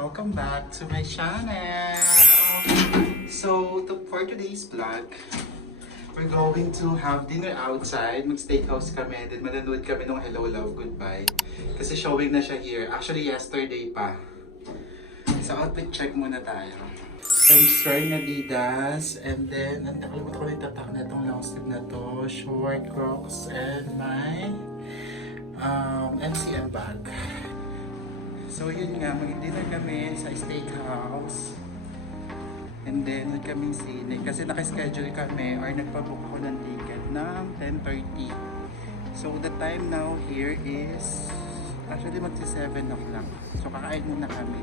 welcome back to my channel. So, for today's vlog, we're going to have dinner outside. Mag-steakhouse kami, then mananood kami ng Hello Love Goodbye. Kasi showing na siya here. Actually, yesterday pa. So, outfit check muna tayo. I'm wearing Adidas, and then, nakalimutan ko yung tatak na itong long sleeve na to. Short Crocs, and my MCM bag. So yun nga, mag-dinner kami sa steakhouse. And then, huwag kaming sine. Kasi nakaschedule kami or nagpabook ako ng ticket ng 10:30. So the time now here is actually magsi-7 o'clock. So kakain muna kami.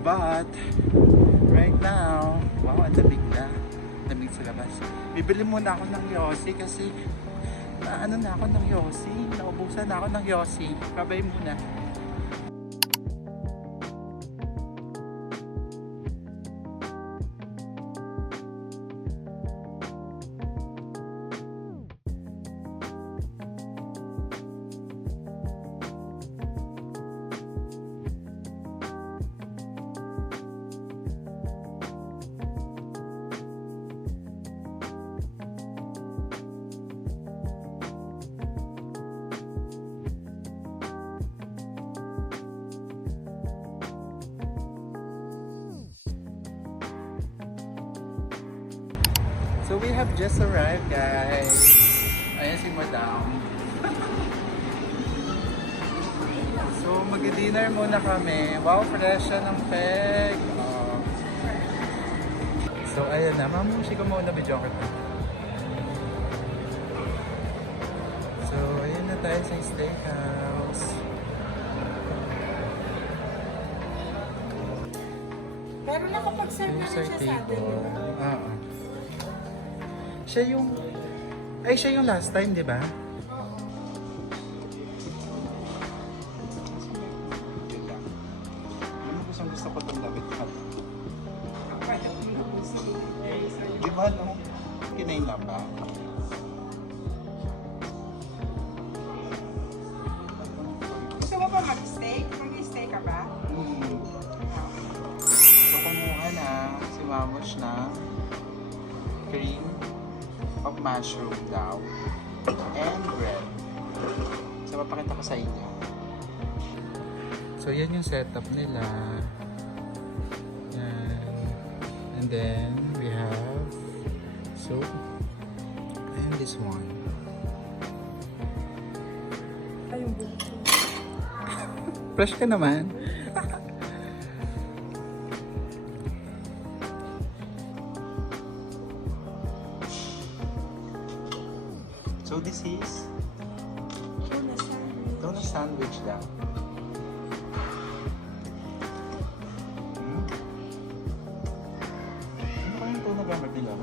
But, right now, wow, ang lamig na. Lamig sa labas. Bibili muna ako ng Yossi kasi ano na ako ng Yossi. Naubusan na ako ng Yossi. Babay muna. So we have just arrived, guys. Ayan si Madam. So mag-dinner muna kami. Wow, fresh siya ng peg. Oh. So ayan na, mamushi ko muna video ko. So ayan na tayo sa steakhouse. Pero nakapag-serve na rin siya sa atin, di ba? Siya yung last time, di ba? Gusto ko itong labit ka. Di ba, no? Kinain na ba? Gusto mo ba mag-steak? Mag-steak ka ba? So, kumuha na si Mamosh na cream of mushroom daw and bread. So, mapakita ko sa inyo. So, yan yung setup nila. Yan. And then, we have soup and this one. Ay, yung buko. Fresh ka naman. So this is tuna sandwich daw. Ano ba yung tuna gamit nila?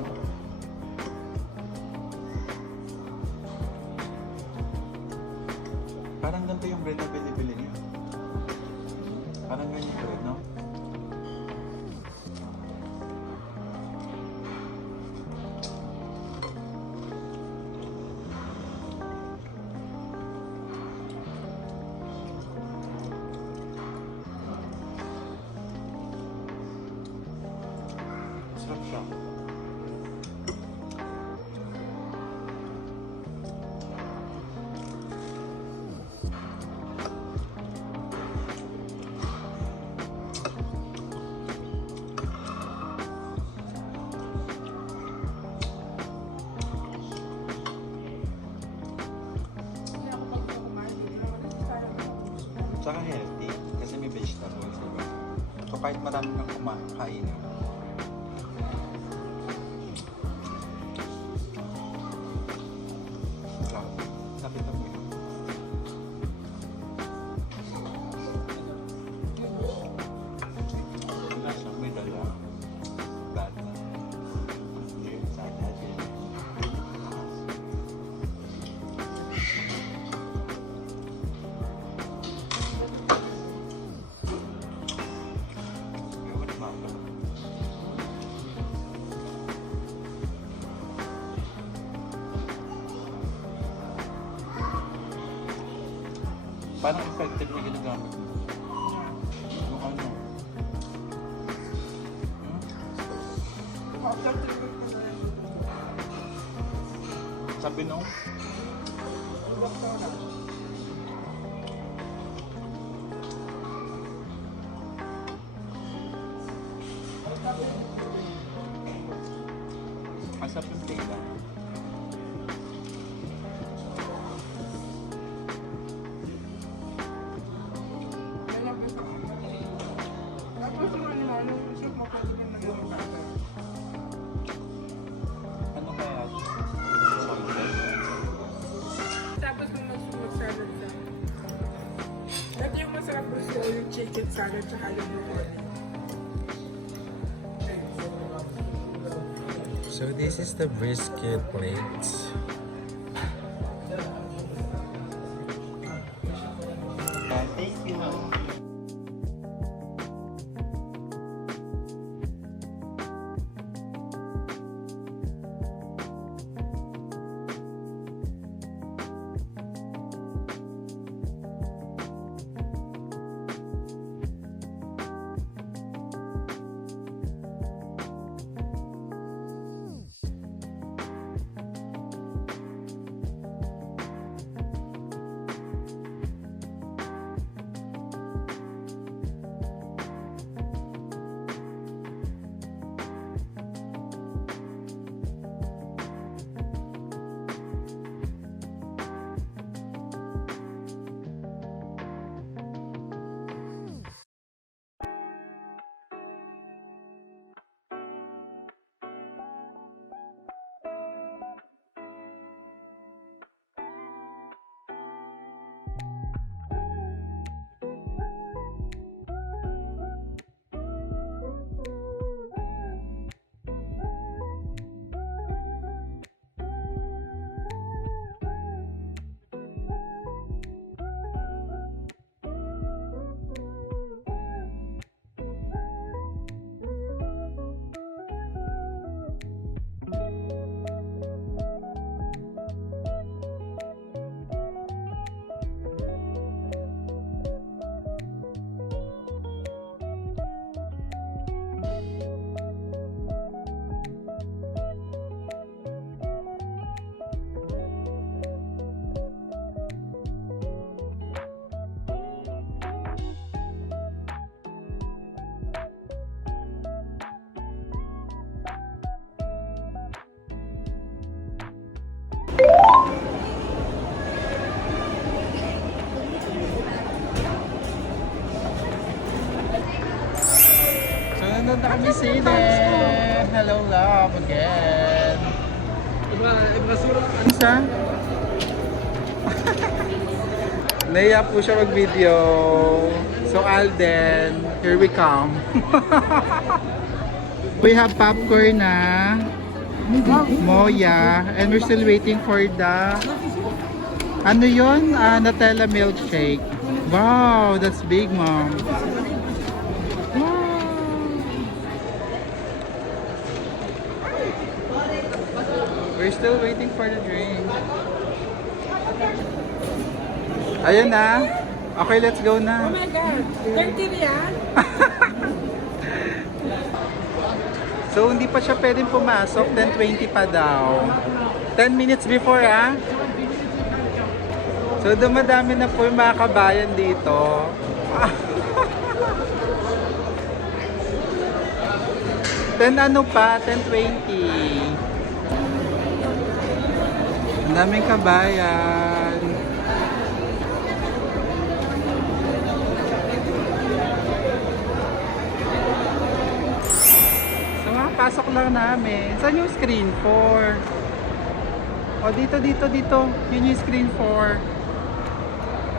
Parang ganito yung bread na bili-bili niyo. Parang ganyan yung bread, no? Sarap siya. Tsaka healthy kasi may vegetables, diba? So kahit marami kang kumakain, nakita mo yun. Nasa may dala. Bata. Hindi, sana din. Parang effective na ginagamit mo. Yung ano, Sabi nung asap yung tela. Ano kaya? Tapos kung mag-salad sa... Ito yung masarap gusto ko, yung chicken salad tsaka yung broccoli. So this is the brisket plate. Thank you. So nandun na kami sine. Hello love again. Isa? Naiya po siya mag-video. So Alden, here we come. We have popcorn na. Moya. And we're still waiting for the... Ano yun? Nutella milkshake. Wow, that's big, mom. Wow. We're still waiting for the drink. Ayun na. Okay, let's go na. Oh my God! 30 yan? So, hindi pa siya pwedeng pumasok. 10:20 pa daw. 10 minutes before, ah. So, dumadami na po yung mga kabayan dito. 10 ano pa? 10:20. Ang daming kabayan. So, pasok lang namin. Saan yung screen 4? O, dito. Yun yung screen 4.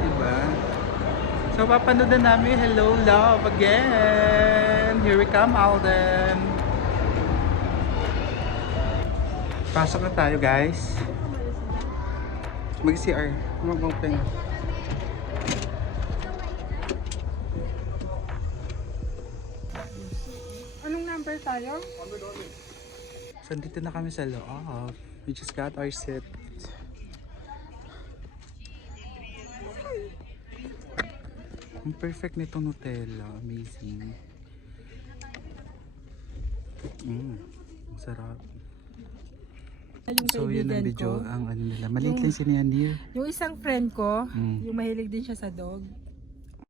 Diba? So, papanood na namin Hello Love again. Here we come, Alden. Pasok na tayo, guys. Mag-CR. Mag-open. Anong number tayo? So, dito na kami sa loob. We just got our seat. Ang perfect nito Nutella. Amazing. Sarap. Yung So yun ang kaibigan video, ko. ang ano nila. Maliit lang si Nianir. Yung isang friend ko, Mm. yung mahilig din siya sa dog.